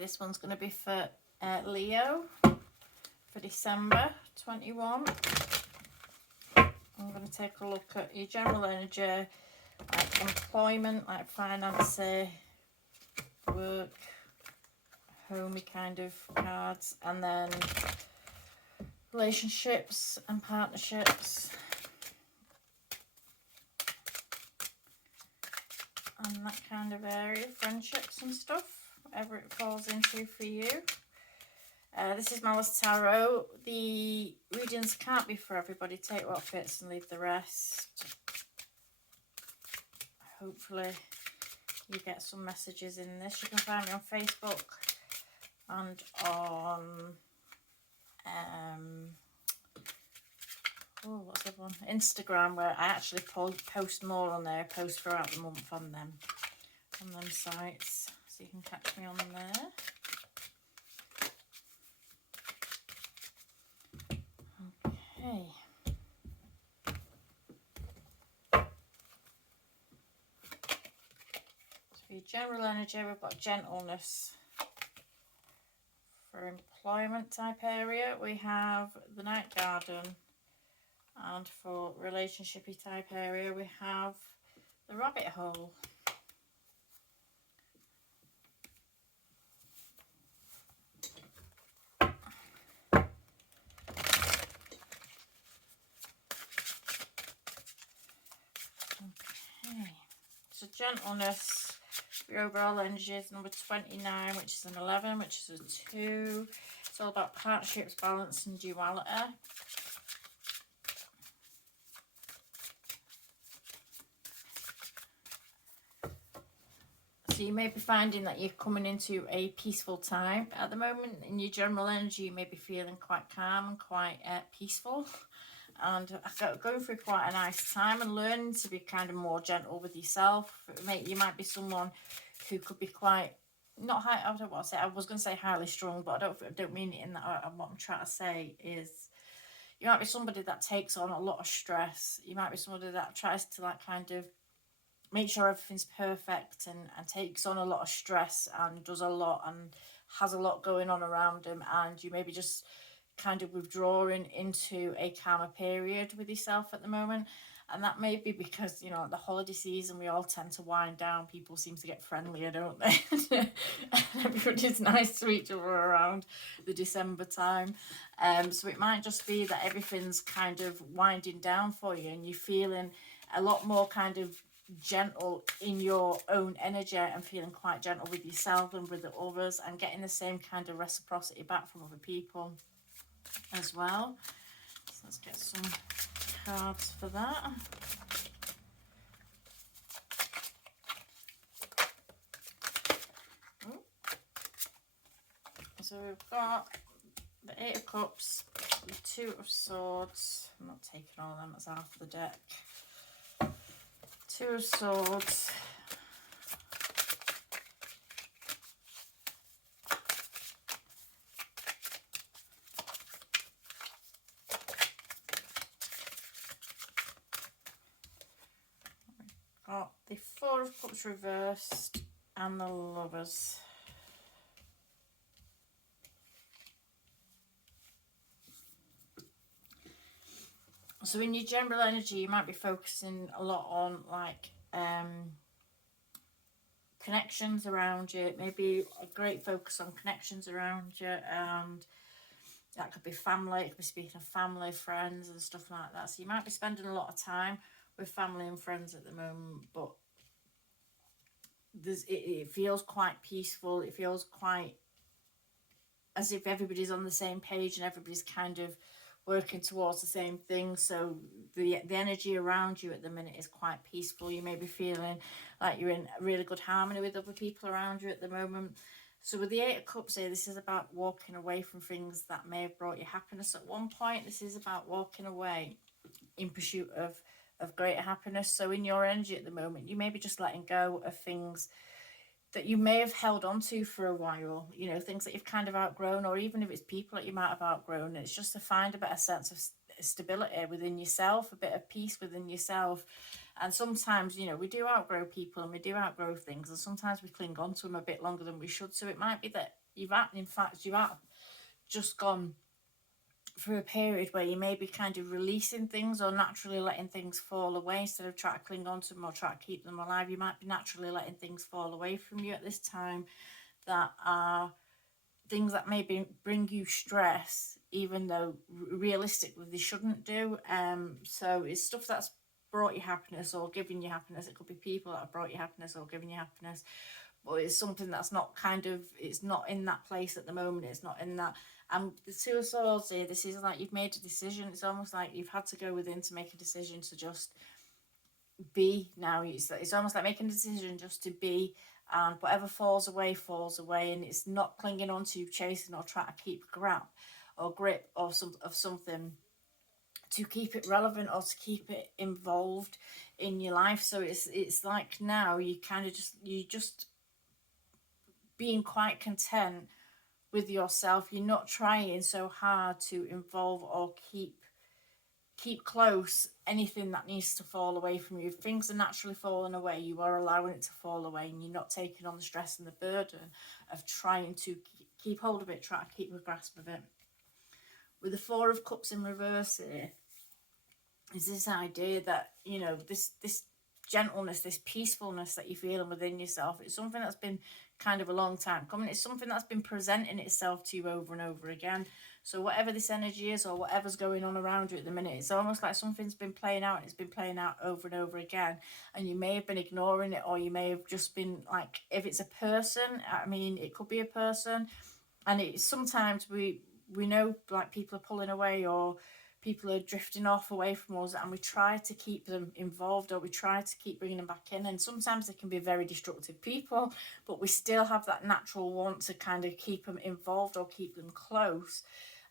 This one's going to be for Leo for December 21. I'm going to take a look at your general energy, like employment, like finance, work, homey kind of cards, and then relationships and partnerships, and that kind of area, friendships and stuff, whatever it falls into for you. This is Malice Tarot. The readings can't be for everybody. Take what fits and leave the rest. Hopefully you get some messages in this. You can find me on Facebook and on what's the one? Instagram, where I actually post more on there. I post throughout the month on them sites, so you can catch me on there. Okay. So for your general energy, we've got gentleness. For employment type area, we have the Night Garden. And for relationshipy type area, we have the Rabbit Hole. Okay, so gentleness, your overall energy is number 29, which is an 11, which is a 2. It's all about partnerships, balance and duality. So you may be finding that you're coming into a peaceful time at the moment. In your general energy, you may be feeling quite calm and quite peaceful. And going through quite a nice time and learning to be kind of more gentle with yourself. You might be someone who could be quite, not high, I don't want to say, I was going to say highly strung, but I don't mean it in that. What I'm trying to say is, you might be somebody that takes on a lot of stress. You might be somebody that tries to like kind of make sure everything's perfect and takes on a lot of stress and does a lot and has a lot going on around him, and you maybe just kind of withdrawing into a calmer period with yourself at the moment. And that may be because, you know, the holiday season, we all tend to wind down. People seem to get friendlier, don't they? Everybody's nice to each other around the December time. So it might just be that everything's kind of winding down for you and you're feeling a lot more kind of gentle in your own energy and feeling quite gentle with yourself and with the others, and getting the same kind of reciprocity back from other people as well. So let's get some cards for that. So we've got the 8 of Cups, the 2 of Swords. I'm not taking all of them, that's half the deck. 2 of Swords. Got the 4 of Cups reversed and the Lovers. So in your general energy, you might be focusing a lot on like connections around you. Maybe a great focus on connections around you, and that could be family. It could be speaking of family, friends and stuff like that. So you might be spending a lot of time with family and friends at the moment, but it feels quite peaceful. It feels quite as if everybody's on the same page and everybody's kind of working towards the same thing. So the energy around you at the minute is quite peaceful. You may be feeling like you're in really good harmony with other people around you at the moment. So with the 8 of Cups here, this is about walking away from things that may have brought you happiness at one point. This is about walking away in pursuit of greater happiness. So in your energy at the moment, you may be just letting go of things that you may have held on to for a while, you know, things that you've kind of outgrown, or even if it's people that you might have outgrown. It's just to find a better sense of stability within yourself, a bit of peace within yourself, And sometimes, you know, we do outgrow people and we do outgrow things, and sometimes we cling on to them a bit longer than we should. So it might be that in fact, you've just gone through a period where you may be kind of releasing things or naturally letting things fall away instead of trying to cling on to them or try to keep them alive. You might be naturally letting things fall away from you at this time that are things that maybe bring you stress, even though realistically they shouldn't do. So it's stuff that's brought you happiness or given you happiness. It could be people that have brought you happiness or given you happiness, but it's something that's not kind of, it's not in that place at the moment. It's not in that. And the Two of Swords here, this is like you've made a decision. It's almost like you've had to go within to make a decision to just be now. It's almost like making a decision just to be, and whatever falls away, and it's not clinging on to, chasing, or trying to keep grip of something to keep it relevant or to keep it involved in your life. So it's like now you kind of just being quite content with yourself. You're not trying so hard to involve or keep close anything that needs to fall away from you. If things are naturally falling away, you are allowing it to fall away, and you're not taking on the stress and the burden of trying to keep hold of it, try to keep a grasp of it. With the Four of Cups in reverse here, is this idea that, you know, this gentleness, this peacefulness that you're feeling within yourself. It's something that's been kind of a long time coming. It's something that's been presenting itself to you over and over again. So whatever this energy is or whatever's going on around you at the minute, it's almost like something's been playing out, and it's been playing out over and over again. And you may have been ignoring it, or you may have just been like, if it's a person, I mean, it could be a person. And it's sometimes we know like people are pulling away or people are drifting off away from us, and we try to keep them involved, or we try to keep bringing them back in. And sometimes they can be very destructive people, but we still have that natural want to kind of keep them involved or keep them close.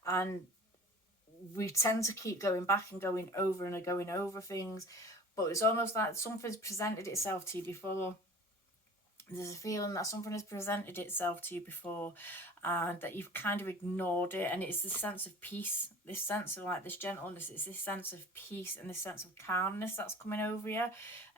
And we tend to keep going back and going over things, but it's almost like something's presented itself to you before. There's a feeling that something has presented itself to you before, and that you've kind of ignored it. And it's this sense of peace, this sense of like this gentleness, it's this sense of peace and this sense of calmness that's coming over you,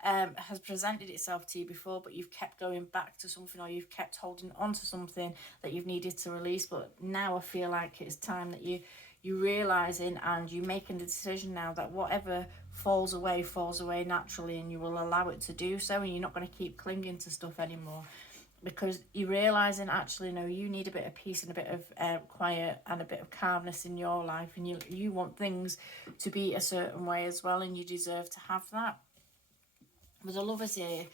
has presented itself to you before, but you've kept going back to something, or you've kept holding on to something that you've needed to release. But now I feel like it's time that you're realizing and you're making the decision now that whatever falls away naturally, and you will allow it to do so, and you're not going to keep clinging to stuff anymore, because you're realizing actually no, you need a bit of peace and a bit of quiet and a bit of calmness in your life, and you want things to be a certain way as well, and you deserve to have that. With the Lovers here,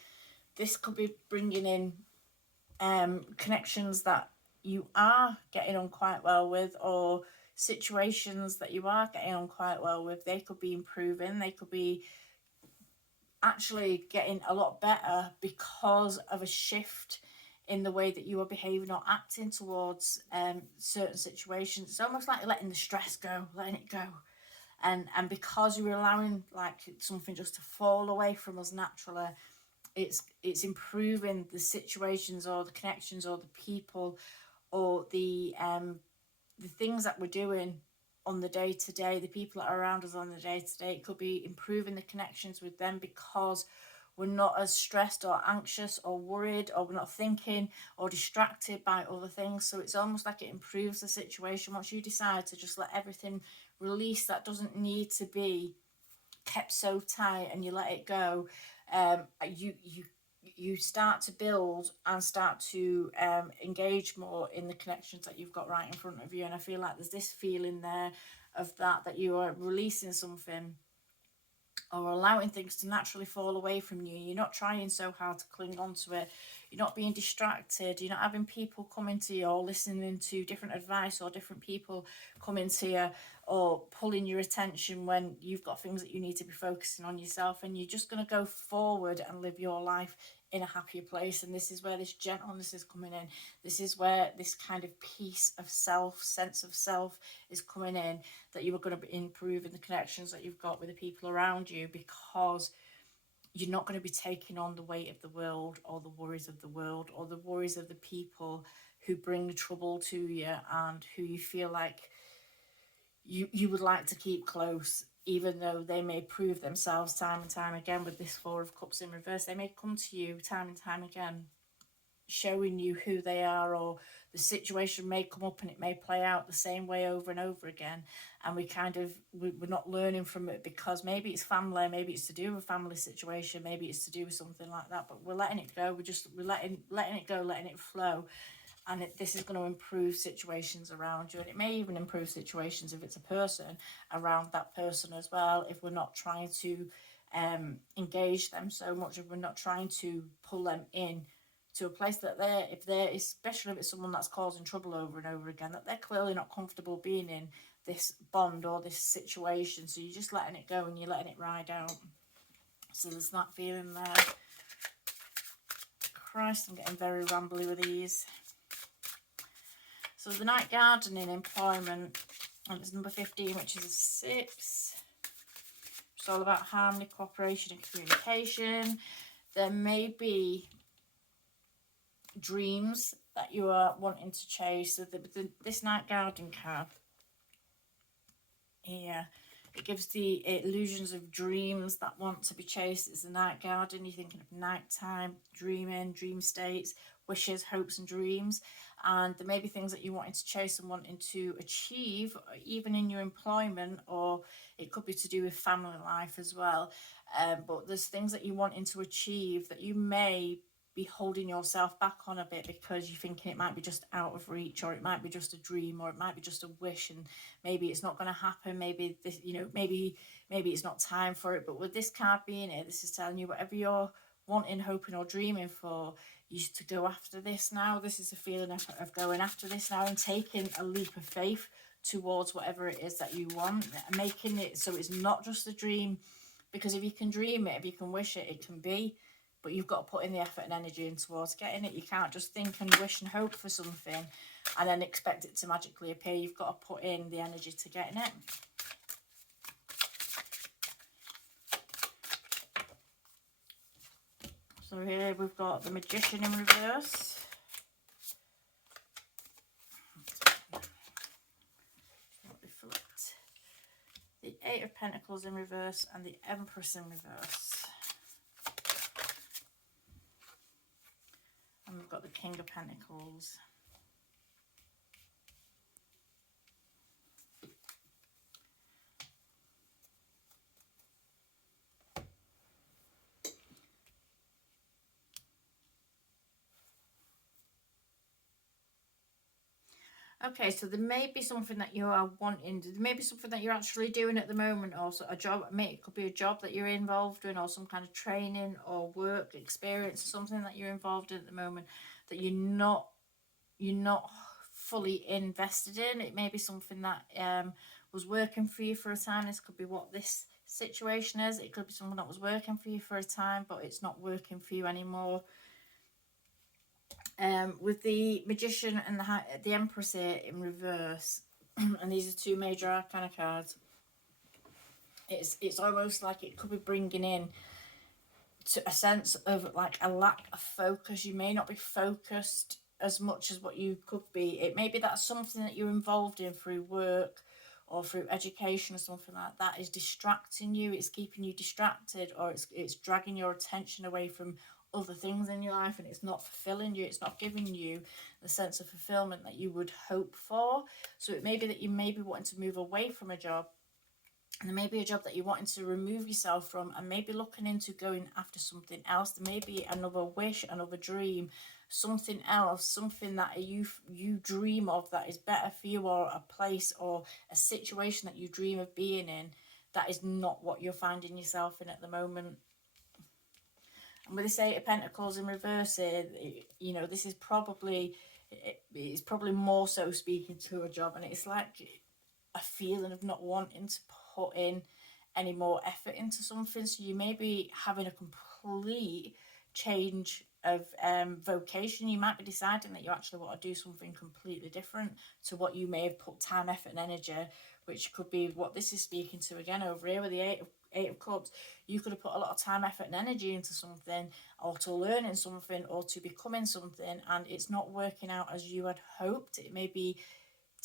this could be bringing in connections that you are getting on quite well with, or situations that you are getting on quite well with. They could be improving, they could be actually getting a lot better because of a shift in the way that you are behaving or acting towards certain situations. It's almost like letting the stress go, letting it go. And because you're allowing like something just to fall away from us naturally, it's improving the situations or the connections or the people or the things that we're doing on the day-to-day, the people that are around us on the day-to-day. It could be improving the connections with them because we're not as stressed or anxious or worried, or we're not thinking or distracted by other things. So it's almost like it improves the situation once you decide to just let everything release that doesn't need to be kept so tight, and you let it go. You start to build and start to engage more in the connections that you've got right in front of you. And I feel like there's this feeling there of that you are releasing something or allowing things to naturally fall away from you. You're not trying so hard to cling on to it. You're not being distracted. You're not having people coming to you or listening to different advice, or different people coming to you or pulling your attention when you've got things that you need to be focusing on yourself. And you're just going to go forward and live your life in a happier place. And this is where this gentleness is coming in. This is where this kind of peace of self, sense of self is coming in, that you are going to be improving the connections that you've got with the people around you, because you're not going to be taking on the weight of the world or the worries of the world or the worries of the people who bring trouble to you and who you feel like you would like to keep close, even though they may prove themselves time and time again. With this Four of Cups in reverse, they may come to you time and time again, showing you who they are, or the situation may come up and it may play out the same way over and over again, and we're not learning from it, because maybe it's family, maybe it's to do with a family situation, maybe it's to do with something like that, but we're letting it go. We're letting it go, letting it flow. And this is going to improve situations around you, and it may even improve situations if it's a person, around that person as well, if we're not trying to engage them so much, if we're not trying to pull them in to a place that especially if it's someone that's causing trouble over and over again, that they're clearly not comfortable being in this bond or this situation. So you're just letting it go and you're letting it ride out. So there's that feeling there. Christ, I'm getting very rambly with these. So the Night Garden in employment, and it's number 15, which is a 6. It's all about harmony, cooperation and communication. There may be dreams that you are wanting to chase. So this Night Garden card here, it gives the illusions of dreams that want to be chased. It's the Night Garden. You're thinking of nighttime, dreaming, dream states, wishes, hopes and dreams. And there may be things that you're wanting to chase and wanting to achieve, even in your employment, or it could be to do with family life as well. But there's things that you're wanting to achieve that you may be holding yourself back on a bit, because you're thinking it might be just out of reach, or it might be just a dream, or it might be just a wish, and maybe it's not going to happen. Maybe this, maybe it's not time for it. But with this card being here, this is telling you whatever you're wanting, hoping or dreaming for, you to go after this now. This is a feeling of going after this now and taking a leap of faith towards whatever it is that you want, making it so it's not just a dream. Because if you can dream it, if you can wish it, it can be. But you've got to put in the effort and energy in towards getting it. You can't just think and wish and hope for something and then expect it to magically appear. You've got to put in the energy to getting it. So here we've got the Magician in reverse. The Eight of Pentacles in reverse and the Empress in reverse. And we've got the King of Pentacles. Okay, so there may be something that you are wanting. There may be something that you're actually doing at the moment, also a job. It could be a job that you're involved in, or some kind of training or work experience, or something that you're involved in at the moment that you're not fully invested in. It may be something that was working for you for a time. This could be what this situation is. It could be something that was working for you for a time, but it's not working for you anymore. With the Magician and the Empress here in reverse, and these are two major arcana cards, it's almost like it could be bringing in to a sense of like a lack of focus. You may not be focused as much as what you could be. It may be that something that you're involved in through work or through education or something like that is distracting you. It's keeping you distracted, or it's dragging your attention away from other things in your life, and it's not fulfilling you. It's not giving you the sense of fulfillment that you would hope for. So it may be that you may be wanting to move away from a job, and there may be a job that you're wanting to remove yourself from, and maybe looking into going after something else. There may be another wish, another dream, something else, something that you dream of that is better for you, or a place or a situation that you dream of being in that is not what you're finding yourself in at the moment. And with this Eight of Pentacles in reverse here, this is it's probably more so speaking to a job, and it's like a feeling of not wanting to put in any more effort into something. So you may be having a complete change of vocation. You might be deciding that you actually want to do something completely different to what you may have put time, effort and energy, which could be what this is speaking to again over here with the Eight of Cups. You could have put a lot of time, effort and energy into something, or to learning something, or to becoming something, and it's not working out as you had hoped. It may be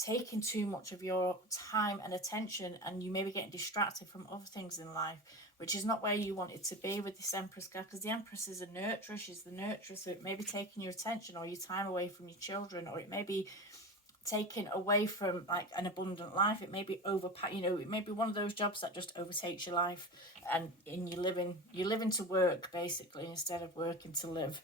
taking too much of your time and attention, and you may be getting distracted from other things in life, which is not where you want it to be with this Empress card, because the Empress is a nurturer, she's the nurturer, so it may be taking your attention or your time away from your children, or it may be taken away from like an abundant life. It may be it may be one of those jobs that just overtakes your life, and you're living to work basically instead of working to live.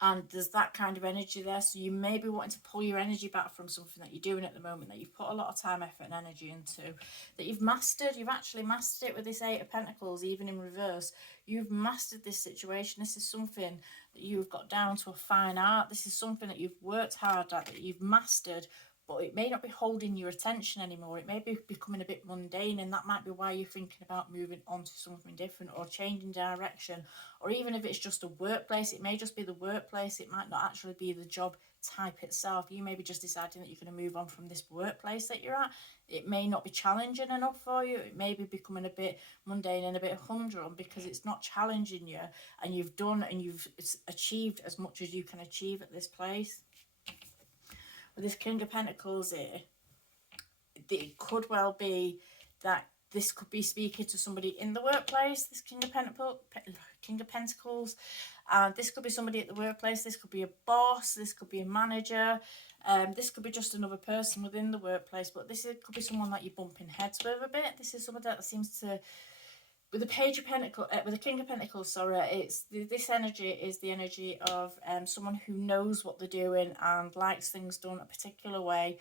And there's that kind of energy there, so you may be wanting to pull your energy back from something that you're doing at the moment, that you've put a lot of time, effort and energy into, that you've actually mastered it with this Eight of Pentacles, even in reverse. You've mastered this situation. This is something that you've got down to a fine art. This is something that you've worked hard at, that you've mastered, but it may not be holding your attention anymore. It may be becoming a bit mundane, and that might be why you're thinking about moving on to something different or changing direction. Or even if it's just a workplace, it may just be the workplace. It might not actually be the job type itself. You may be just deciding that you're going to move on from this workplace that you're at. It may not be challenging enough for you. It may be becoming a bit mundane and a bit humdrum because it's not challenging you, and you've done and you've achieved as much as you can achieve at this place. With this King of Pentacles here, it could well be that this could be speaking to somebody in the workplace, this King of Pentacles. This could be somebody at the workplace. This could be a boss. This could be a manager. This could be just another person within the workplace. But could be someone that you're bumping heads with a bit. This is somebody that seems to... With the Page of Pentacles, with the King of Pentacles, sorry, this energy is the energy of someone who knows what they're doing and likes things done a particular way,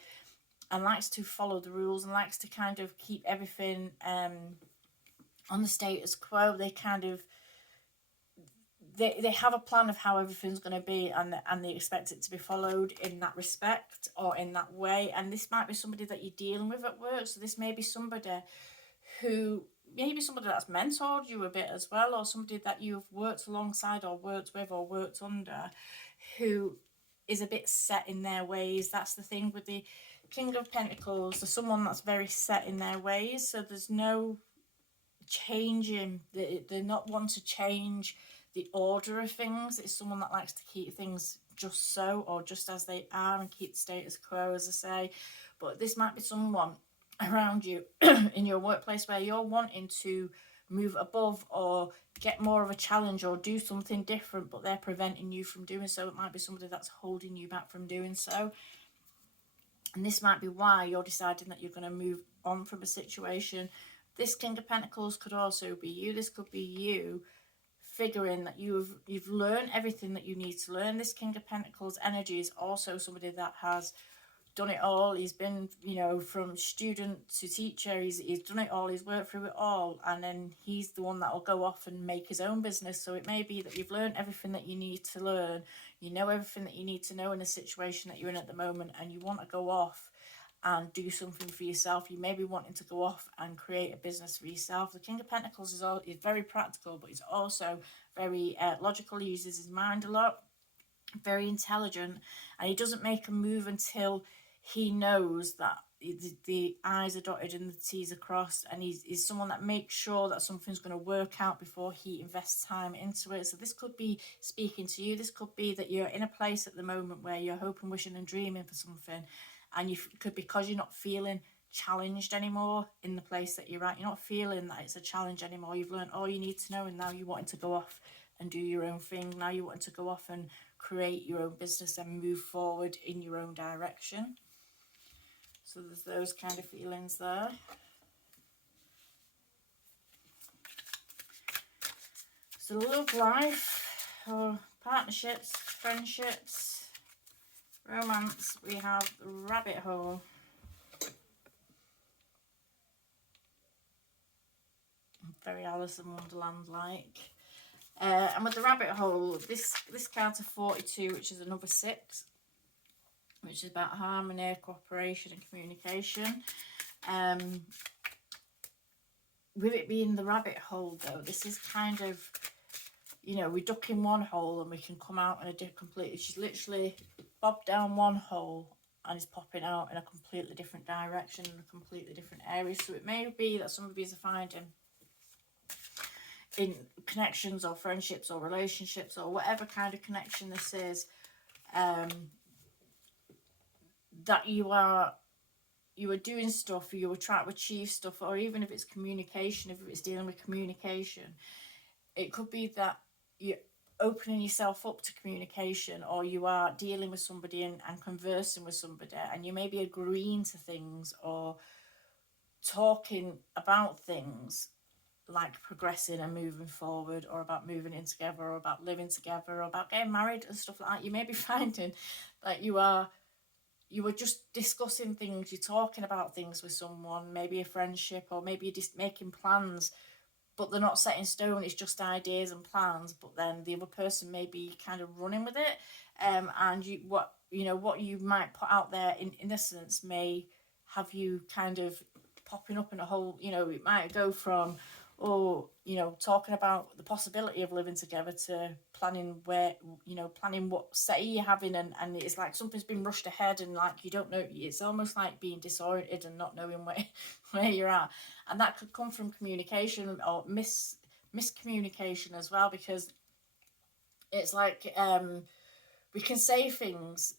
and likes to follow the rules, and likes to kind of keep everything on the status quo. They kind of they have a plan of how everything's going to be, and they expect it to be followed in that respect or in that way. And this might be somebody that you're dealing with at work. So this may be somebody who... maybe somebody that's mentored you a bit as well, or somebody that you've worked alongside or worked with or worked under, who is a bit set in their ways. That's the thing with the King of Pentacles. There's someone that's very set in their ways, so there's no changing. They're not one to change the order of things. It's someone that likes to keep things just so, or just as they are, and keep the status quo, as I say. But this might be someone around you in your workplace where you're wanting to move above or get more of a challenge or do something different, but they're preventing you from doing so. It might be somebody that's holding you back from doing so, and this might be why you're deciding that you're going to move on from a situation. This King of Pentacles could also be you. This could be you figuring that you've learned everything that you need to learn. This King of Pentacles energy is also somebody that has done it all. He's been, from student to teacher. He's done it all. He's worked through it all, and then he's the one that will go off and make his own business. So it may be that you've learned everything that you need to learn. You know everything that you need to know in the situation that you're in at the moment, and you want to go off and do something for yourself. You may be wanting to go off and create a business for yourself. The King of Pentacles is very practical, but he's also very logical. He uses his mind a lot, very intelligent, and he doesn't make a move until he knows that the I's are dotted and the T's are crossed, and he's someone that makes sure that something's going to work out before he invests time into it. So this could be speaking to you. This could be that you're in a place at the moment where you're hoping, wishing and dreaming for something, and you could, because you're not feeling challenged anymore in the place that you're at. You're not feeling that it's a challenge anymore. You've learned all you need to know, and now you're wanting to go off and do your own thing. Now you're wanting to go off and create your own business and move forward in your own direction. So there's those kind of feelings there. So love life, or partnerships, friendships, romance, we have the rabbit hole. Very Alice in Wonderland like. And with the rabbit hole, this count of 42, which is another 6, which is about harmony, cooperation and communication. With it being the rabbit hole though, this is kind of, we duck in one hole and we can come out in a completely, she's literally bobbed down one hole and is popping out in a completely different direction, in a completely different area. So it may be that some of you are finding in connections or friendships or relationships or whatever kind of connection this is, that you are doing stuff, or you were trying to achieve stuff, or even if it's communication, if it's dealing with communication, it could be that you're opening yourself up to communication, or you are dealing with somebody and conversing with somebody, and you may be agreeing to things or talking about things like progressing and moving forward, or about moving in together, or about living together, or about getting married and stuff like that. You may be finding that you were just discussing things, you're talking about things with someone, maybe a friendship, or maybe you're just making plans, but they're not set in stone, it's just ideas and plans, but then the other person may be kind of running with it. And what you might put out there in innocence may have you kind of popping up in a whole, it might go from, talking about the possibility of living together to planning planning what say you're having, and it's like something's been rushed ahead, and like you don't know, it's almost like being disoriented and not knowing where you're at. And that could come from communication or miscommunication as well, because it's like we can say things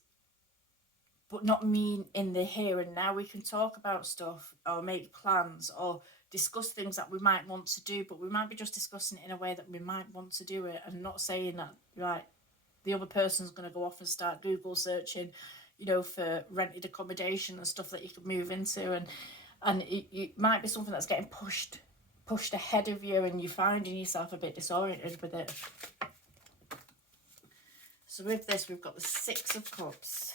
but not mean in the here and now. We can talk about stuff or make plans or discuss things that we might want to do, but we might be just discussing it in a way that we might want to do it, and not saying that like the other person's going to go off and start Google searching, for rented accommodation and stuff that you could move into, and it might be something that's getting pushed ahead of you, and you're finding yourself a bit disoriented with it. So with this, we've got the Six of Cups.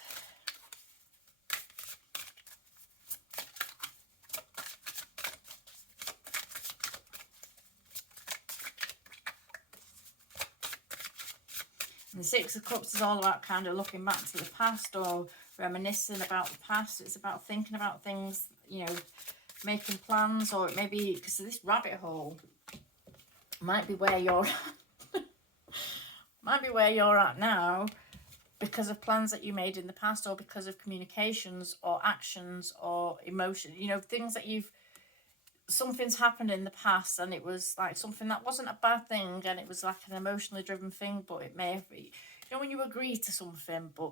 And the Six of Cups is all about kind of looking back to the past or reminiscing about the past. It's about thinking about things, making plans, or maybe because this rabbit hole might be where you're at now, because of plans that you made in the past, or because of communications or actions or emotion, things that something's happened in the past, and it was like something that wasn't a bad thing, and it was like an emotionally driven thing, but it may have been, when you agree to something but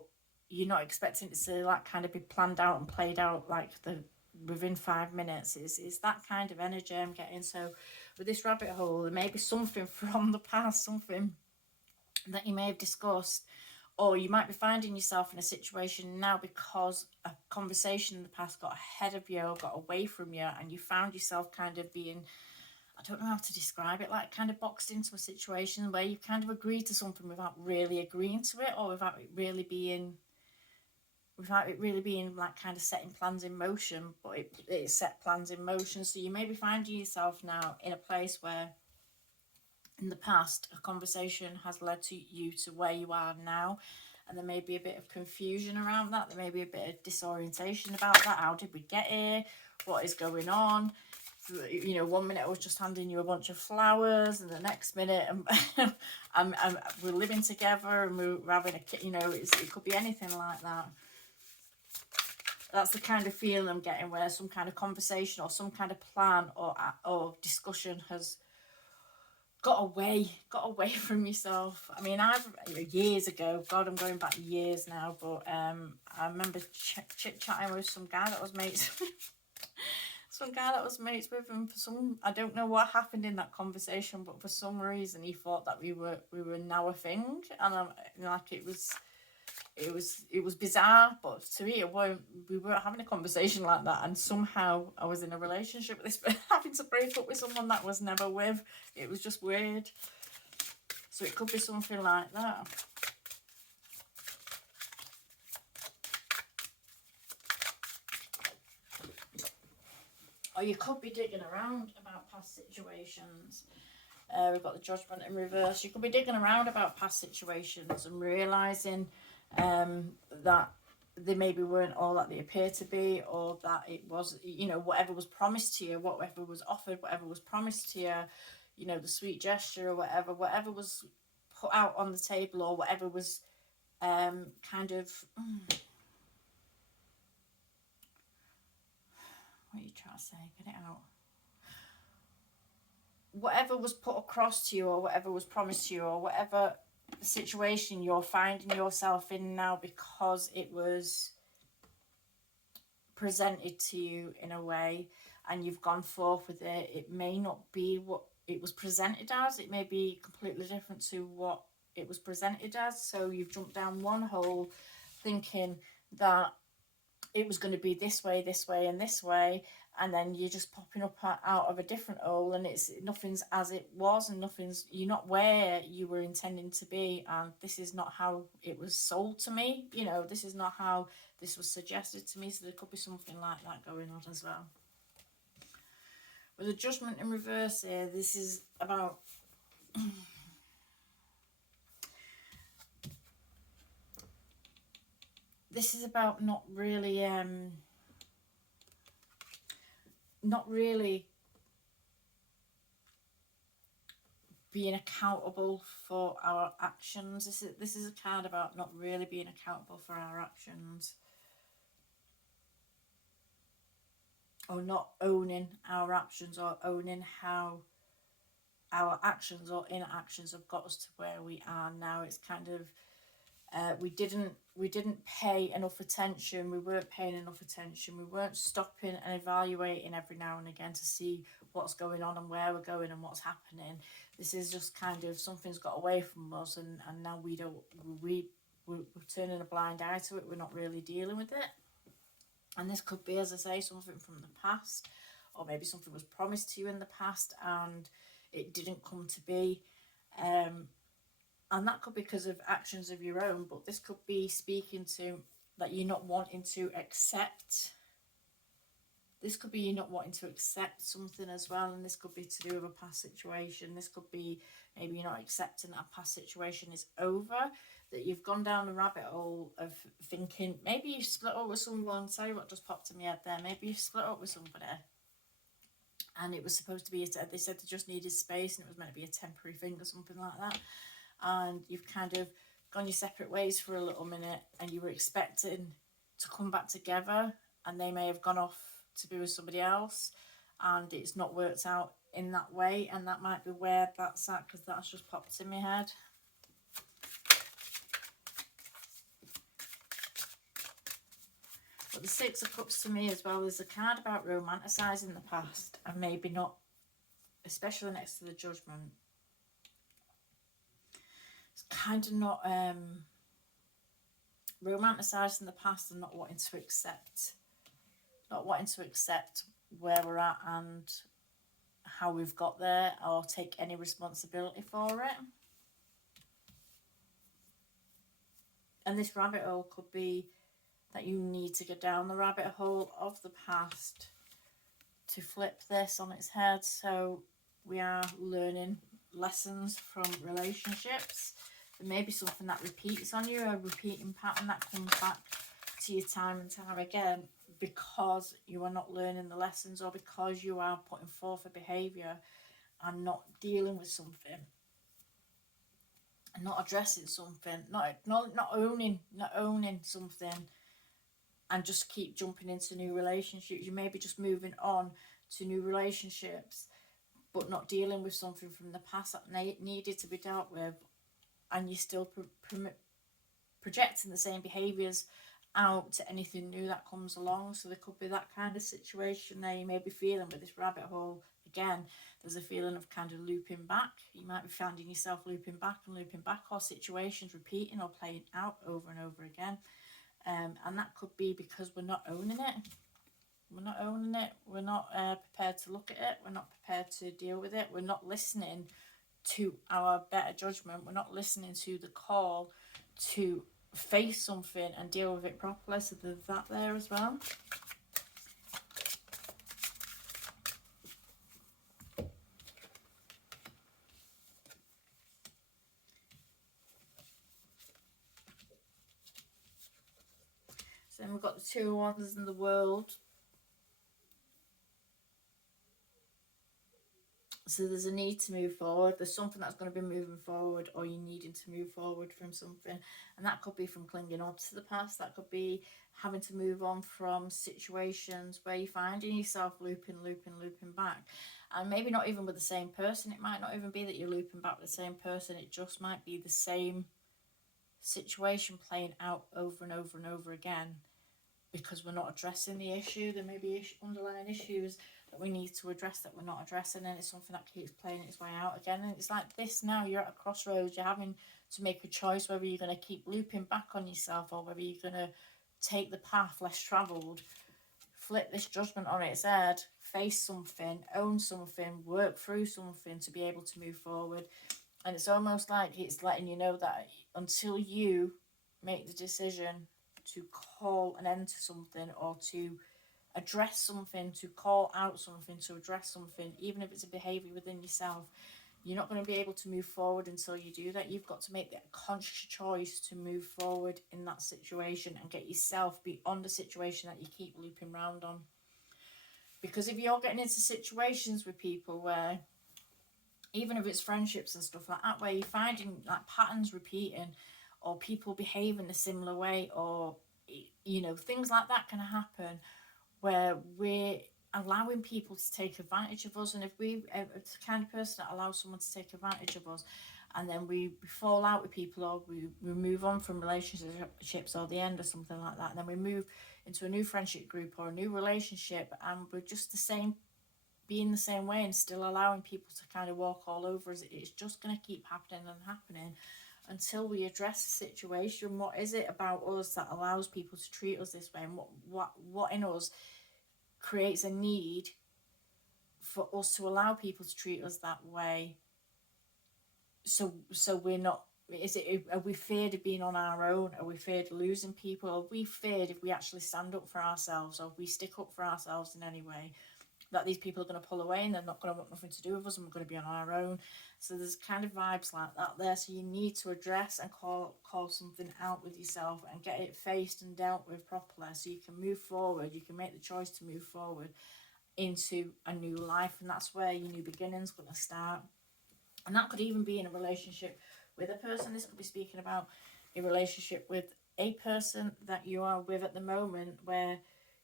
you're not expecting it to like kind of be planned out and played out like within 5 minutes, is that kind of energy I'm getting. So with this rabbit hole, there may be something from the past, something that you may have discussed, or you might be finding yourself in a situation now because a conversation in the past got ahead of you or got away from you, and you found yourself kind of being, I don't know how to describe it, like kind of boxed into a situation where you kind of agreed to something without really agreeing to it, or without it really being like kind of setting plans in motion, but it set plans in motion. So you may be finding yourself now in a place where in the past a conversation has led to you to where you are now, and there may be a bit of confusion around that, there may be a bit of disorientation about that. How did we get here? What is going on? 1 minute I was just handing you a bunch of flowers, and the next minute we're living together and we're having a kid. It could be anything like that. That's the kind of feeling I'm getting, where some kind of conversation or some kind of plan or discussion has got away from yourself. I mean, years ago, God, I'm going back years now, but I remember chit-chatting with some guy that was mates with, and for some, I don't know what happened in that conversation, but for some reason he thought that we were now a thing, and it was bizarre, but to me we weren't having a conversation like that, and somehow I was in a relationship with this, but having to break up with someone that was never with. It was just weird. So it could be something like that. Or you could be digging around about past situations. We've got the Judgment in reverse. You could be digging around about past situations and realising that they maybe weren't all that they appear to be, or that it was, whatever was promised to you, whatever was offered, whatever was promised to you, the sweet gesture or whatever was put out on the table, or whatever was kind of... what are you trying to say? Get it out. Whatever was put across to you, or whatever was promised to you, or whatever situation you're finding yourself in now, because it was presented to you in a way, and you've gone forth with it. It may not be what it was presented as. It may be completely different to what it was presented as. So you've jumped down one hole thinking that it was going to be this way, and this way, and then you're just popping up out of a different hole, and it's nothing's as it was, and you're not where you were intending to be, and this is not how it was sold to me. You know, this is not how this was suggested to me. So there could be something like that going on as well. With the Judgment in reverse here, this is about this is about not really being accountable for our actions. This is a card about not really being accountable for our actions, or not owning our actions, or owning how our actions or inactions have got us to where we are now. It's kind of we didn't pay enough attention. We weren't paying enough attention. We weren't stopping and evaluating every now and again to see what's going on and where we're going and what's happening. This is just kind of something's got away from us, and now we're turning a blind eye to it. We're not really dealing with it. And this could be, as I say, something from the past, or maybe something was promised to you in the past and it didn't come to be. And that could be because of actions of your own, but this could be speaking to that you're not wanting to accept. This could be you not wanting to accept something as well, and this could be to do with a past situation. This could be maybe you're not accepting that a past situation is over, that you've gone down the rabbit hole of thinking, maybe you split up with someone. Sorry, what just popped in my head there. Maybe you split up with somebody, and it was supposed to be, they said they just needed space, and it was meant to be a temporary thing or something like that. And you've kind of gone your separate ways for a little minute, and you were expecting to come back together, and they may have gone off to be with somebody else, and it's not worked out in that way, and that might be where that's at, because that's just popped in my head. But the Six of Cups to me as well is a card about romanticising the past, and maybe not, especially next to the Judgment. It's kind of not romanticising the past and not wanting to accept where we're at and how we've got there, or take any responsibility for it. And this rabbit hole could be that you need to get down the rabbit hole of the past to flip this on its head. So we are learning lessons from relationships. There may be something that repeats on you, a repeating pattern that comes back to you time and time again, because you are not learning the lessons, or because you are putting forth a behaviour and not dealing with something, and not addressing something, not owning something, and just keep jumping into new relationships. You may be just moving on to new relationships, but not dealing with something from the past that needed to be dealt with, and you're still projecting the same behaviours out to anything new that comes along. So there could be that kind of situation there you may be feeling with this rabbit hole. Again, there's a feeling of kind of looping back. You might be finding yourself looping back, or situations repeating or playing out over and over again. And that could be because we're not owning it. We're not prepared to look at it. We're not prepared to deal with it. We're not listening to our better judgment. We're not listening to the call to face something and deal with it properly. So there's that there as well. So then we've got the Two of Wands in the World. So there's a need to move forward. There's something that's going to be moving forward, or you needing to move forward from something. And that could be from clinging on to the past. That could be having to move on from situations where you're finding yourself looping back. And maybe not even with the same person. It might not even be that you're looping back with the same person. It just might be the same situation playing out over and over and over again. because we're not addressing the issue. There may be underlying issues that we need to address that we're not addressing, and it's something that keeps playing its way out again. And it's like this now, you're at a crossroads, you're having to make a choice whether you're going to keep looping back on yourself or whether you're going to take the path less travelled, flip this judgment on its head, face something, own something, work through something to be able to move forward. And it's almost like it's letting you know that until you make the decision to call an end to something, or to address something, to call out something, to address something, even if it's a behaviour within yourself, you're not going to be able to move forward until you do that. You've got to make that conscious choice to move forward in that situation and get yourself beyond the situation that you keep looping round on. Because if you're getting into situations with people where, even if it's friendships and stuff like that, where you're finding like patterns repeating, or people behave in a similar way, or things like that can happen, where we're allowing people to take advantage of us. And if we are the kind of person that allows someone to take advantage of us, and then we fall out with people, or we move on from relationships, or the end or something like that, and then we move into a new friendship group or a new relationship, and we're just the same, being the same way, and still allowing people to kind of walk all over us, it's just going to keep happening and happening until we address the situation. What is it about us that allows people to treat us this way, and what in us creates a need for us to allow people to treat us that way? So we're not, are we feared of being on our own? Are we feared of losing people? Are we feared if we actually stand up for ourselves, or if we stick up for ourselves in any way, that these people are going to pull away and they're not going to want nothing to do with us, and we're going to be on our own? So there's kind of vibes like that there. So you need to address and call something out with yourself and get it faced and dealt with properly, so you can move forward. You can make the choice to move forward into a new life, and that's where your new beginning's going to start. And that could even be in a relationship with a person. This could be speaking about a relationship with a person that you are with at the moment, where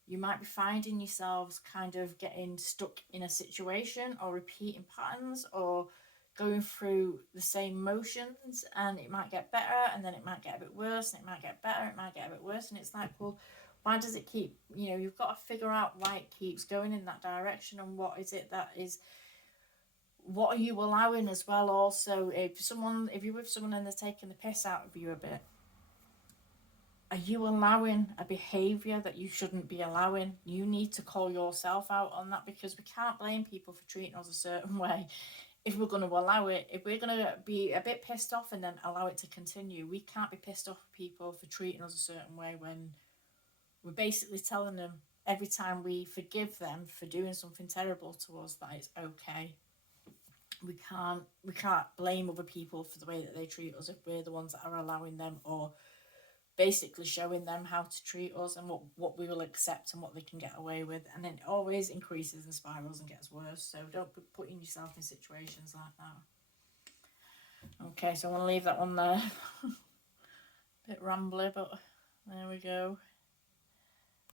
you might be finding yourselves kind of getting stuck in a situation, or repeating patterns, or going through the same motions, and it might get better and then it might get a bit worse, and it might get better, it might get a bit worse, and it's like, well, why does it keep, you've got to figure out why it keeps going in that direction, and what is it that is, what are you allowing as well. Also, if you're with someone and they're taking the piss out of you a bit, are you allowing a behaviour that you shouldn't be allowing? You need to call yourself out on that, because we can't blame people for treating us a certain way if we're going to allow it. If we're going to be a bit pissed off and then allow it to continue, we can't be pissed off with people for treating us a certain way, when we're basically telling them every time we forgive them for doing something terrible to us that it's okay. We can't blame other people for the way that they treat us if we're the ones that are allowing them, or basically showing them how to treat us, and what we will accept and what they can get away with. And then it always increases and spirals and gets worse. So don't be putting yourself in situations like that. Okay, so I want to leave that one there. Bit rambly, but there we go.